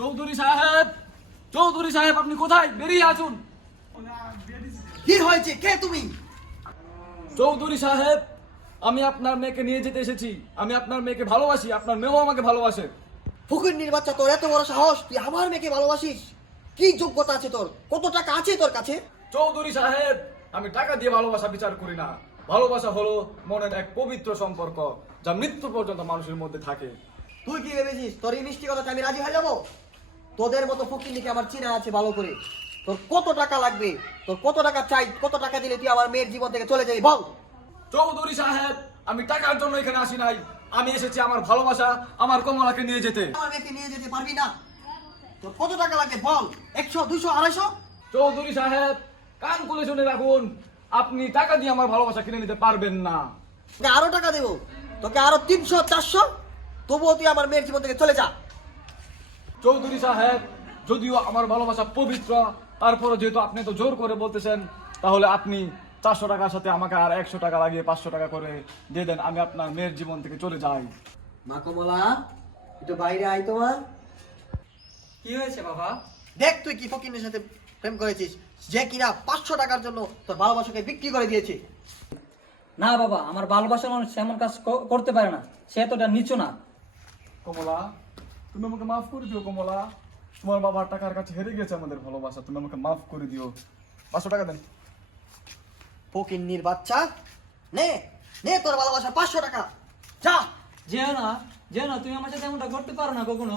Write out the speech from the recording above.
চৌধুরী সাহেব, চৌধুরী সাহেব আপনি কোথায়? বেরিয়ে আসুন। কি হয়েছে? কে তুমি? চৌধুরী সাহেব, আমি আপনার মেয়েকে নিয়ে যেতে এসেছি। আমি আপনার মেয়েকে ভালোবাসি, আপনার মেয়েও আমাকে ভালোবাসে। ফকিন্নির বাচ্চা, তোর এত বড় সাহস! তুই আমার মেয়েকে ভালোবাসিস? কি যোগ্যতা আছে তোর? কত টাকা আছে তোর কাছে? চৌধুরী সাহেব, আমি টাকা দিয়ে ভালোবাসা বিচার করি না। ভালোবাসা হলো মনের এক পবিত্র সম্পর্ক, যা মৃত্যু পর্যন্ত মানুষের মধ্যে থাকে। তুই কি ভেবেছিস তোর এই মিষ্টি কথাতে আমি রাজি হয়ে যাবো? তোদের মতো ফকিন্নিকে আমার চেনা আছে ভালো করে। তোর কত টাকা লাগবে? তোর কত টাকা চাই? কত টাকা দিলে তুই আমার মেয়ের জীবন থেকে চলে যাবি বল? চৌধুরী সাহেব, আমি টাকার জন্য এখানে আসি নাই। আমি এসেছি আমার ভালোবাসা, আমার কমলাকে নিয়ে যেতে। আমার মেয়েকে নিয়ে যেতে পারবি না? তোর কত টাকা লাগবে বল? 100, 200, 250? চৌধুরী সাহেব, কান খুলে শুনে রাখুন, আপনি টাকা দিয়ে আমার ভালোবাসা কিনে নিতে পারবেন না। তোকে আরো টাকা দেবো, তোকে আরো 300, 400, তবুও তুই আমার মেয়ের জীবন থেকে চলে যা। চৌধুরী সাহেব, যদিও আমার ভালোবাসা পবিত্র, তারপরে যেহেতু আপনি তো জোর করে বলতেছেন, তাহলে আপনি 400 টাকার সাথে আমাকে আর 100 টাকা লাগিয়ে 500 টাকা করে দিয়ে দেন। আমি আপনার মেয়ের জীবন থেকে চলে যাই। মা কমলা, একটু বাইরে আয় তোমার। কি হয়েছে বাবা? দেখ তুই কি ফকিনের সাথে প্রেম করেছিস, যে কিনা 500 টাকার জন্য তোর ভালোবাসাকে বিক্রি করে দিয়েছে। না বাবা, আমার ভালোবাসার মানুষ এমন কাজ করতে পারে না। সে এতটা নিচু না। কমলা, তুমি আমাকে মাফ করে দিও। কমলা, তোমার বাবার টাকার কাছে হেরে গেছে আমাদের ভালোবাসা, তুমি আমাকে মাফ করে দিও। 500 টাকা দেন। ফকিন্নির বাচ্চা, নে নে তোর ভালোবাসা 500 টাকা, যা। যেও না, যেও না, তুমি আমার সাথে এমনটা করতে পারো না কখনো।